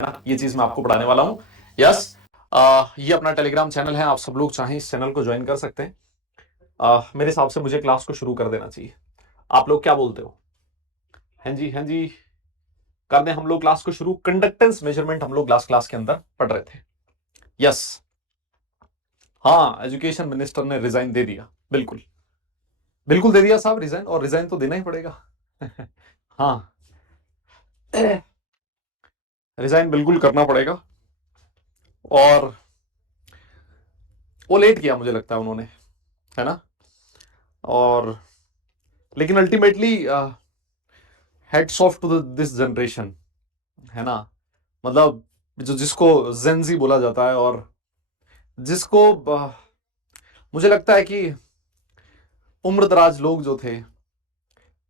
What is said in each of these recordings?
ना, ये चीज मैं आपको पढ़ाने वाला हूँ। यस, ये अपना टेलीग्राम चैनल है, आप सब लोग चाहें इस चैनल को ज्वाइन कर सकते हैं। मेरे हिसाब से मुझे क्लास को शुरू कर देना चाहिए। आप लोग क्या बोलते हो? हाँ जी, हाँ जी, कर दें हम लोग क्लास को शुरू। कंडक्टेंस मेजरमेंट हम लोग लास्ट क्लास के अंदर पढ़ रहे थे। यस, हाँ, एजुकेशन मिनिस्टर ने रिजाइन दे दिया। बिल्कुल बिल्कुल दे दिया साहब रिजाइन, और रिजाइन तो देना ही पड़ेगा। हाँ, रिजाइन बिल्कुल करना पड़ेगा। और वो लेट किया मुझे लगता है उन्होंने, है ना। और लेकिन ultimately heads off to this generation, है ना। मतलब जो जिसको जेंजी बोला जाता है, और जिसको मुझे लगता है कि उम्रदराज लोग जो थे,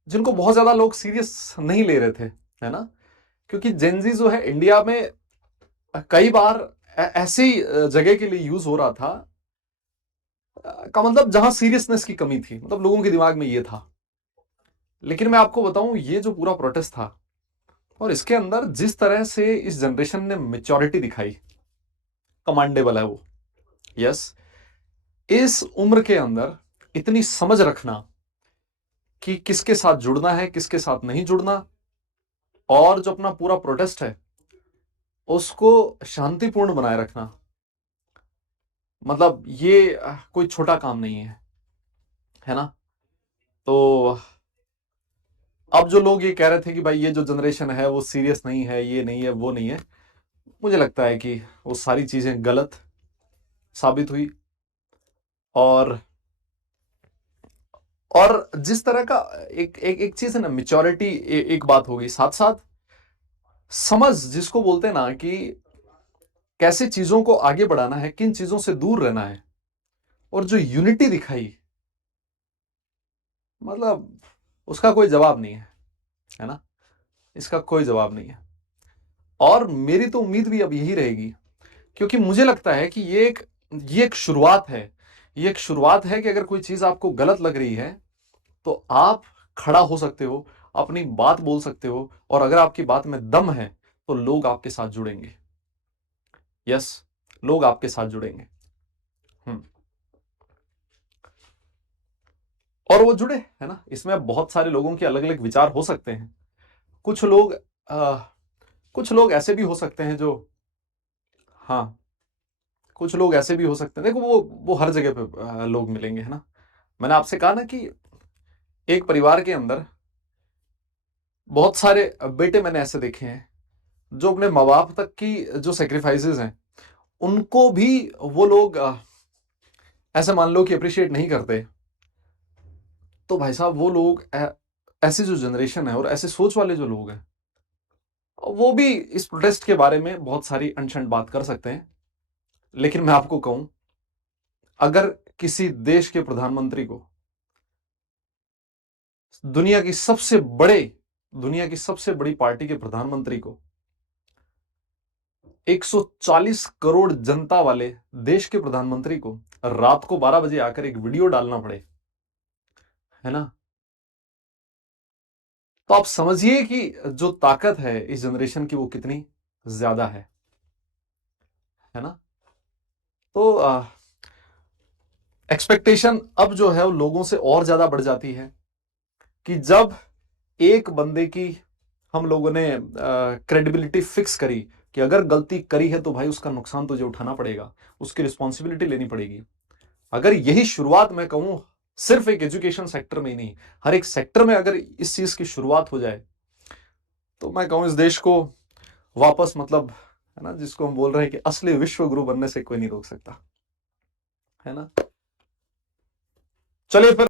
जिनको बहुत ज्यादा लोग सीरियस नहीं ले रहे थे, है ना। क्योंकि जेंजी जो है इंडिया में कई बार ऐसी जगह के लिए यूज हो रहा था, का मतलब जहां सीरियसनेस की कमी थी, मतलब लोगों के दिमाग में ये था। लेकिन मैं आपको बताऊं, ये जो पूरा प्रोटेस्ट था और इसके अंदर जिस तरह से इस जनरेशन ने मेच्योरिटी दिखाई, कमांडेबल है वो। यस, इस उम्र के अंदर इतनी समझ रखना कि किसके साथ जुड़ना है, किसके साथ नहीं जुड़ना, और जो अपना पूरा प्रोटेस्ट है उसको शांतिपूर्ण बनाए रखना, मतलब ये कोई छोटा काम नहीं है ना। तो अब जो लोग ये कह रहे थे कि भाई ये जो जनरेशन है वो सीरियस नहीं है, ये नहीं है, वो नहीं है, मुझे लगता है कि वो सारी चीजें गलत साबित हुई। और जिस तरह का एक एक एक चीज है ना, मेच्योरिटी एक बात होगी, साथ साथ समझ जिसको बोलते हैं ना, कि कैसे चीजों को आगे बढ़ाना है, किन चीजों से दूर रहना है, और जो यूनिटी दिखाई, मतलब उसका कोई जवाब नहीं है ना। इसका कोई जवाब नहीं है। और मेरी तो उम्मीद भी अब यही रहेगी, क्योंकि मुझे लगता है कि ये एक शुरुआत है। ये एक शुरुआत है कि अगर कोई चीज आपको गलत लग रही है तो आप खड़ा हो सकते हो, अपनी बात बोल सकते हो, और अगर आपकी बात में दम है तो लोग आपके साथ जुड़ेंगे। यस, लोग आपके साथ जुड़ेंगे। हम्म। और वो जुड़े, है ना। इसमें बहुत सारे लोगों के अलग अलग विचार हो सकते हैं। कुछ लोग कुछ लोग ऐसे भी हो सकते हैं जो, हाँ, कुछ लोग ऐसे भी हो सकते हैं, देखो वो हर जगह पे लोग मिलेंगे, है ना। मैंने आपसे कहा ना कि एक परिवार के अंदर बहुत सारे बेटे मैंने ऐसे देखे हैं जो अपने माँ बाप तक की जो सेक्रीफाइसेस हैं उनको भी वो लोग ऐसे मान लो कि अप्रिशिएट नहीं करते। तो भाई साहब वो लोग ऐसी जो जनरेशन है और ऐसे सोच वाले जो लोग हैं, वो भी इस प्रोटेस्ट के बारे में बहुत सारी अनशन बात कर सकते हैं। लेकिन मैं आपको कहूं, अगर किसी देश के प्रधानमंत्री को दुनिया की सबसे बड़े दुनिया की सबसे बड़ी पार्टी के प्रधानमंत्री को 140 करोड़ जनता वाले देश के प्रधानमंत्री को रात को 12 बजे आकर एक वीडियो डालना पड़े, है ना, तो आप समझिए कि जो ताकत है इस जनरेशन की वो कितनी ज्यादा है ना। तो एक्सपेक्टेशन अब जो है वो लोगों से और ज्यादा बढ़ जाती है कि जब एक बंदे की हम लोगों ने क्रेडिबिलिटी फिक्स करी कि अगर गलती करी है तो भाई उसका नुकसान तुझे उठाना पड़ेगा, उसकी रिस्पॉन्सिबिलिटी लेनी पड़ेगी। अगर यही शुरुआत मैं कहूं, सिर्फ एक एजुकेशन सेक्टर में ही नहीं, हर एक सेक्टर में अगर इस चीज की शुरुआत हो जाए, तो मैं कहूं इस देश को वापस, मतलब, है ना, जिसको हम बोल रहे हैं कि असली विश्व गुरु बनने से कोई नहीं रोक सकता, है ना। चलिए फिर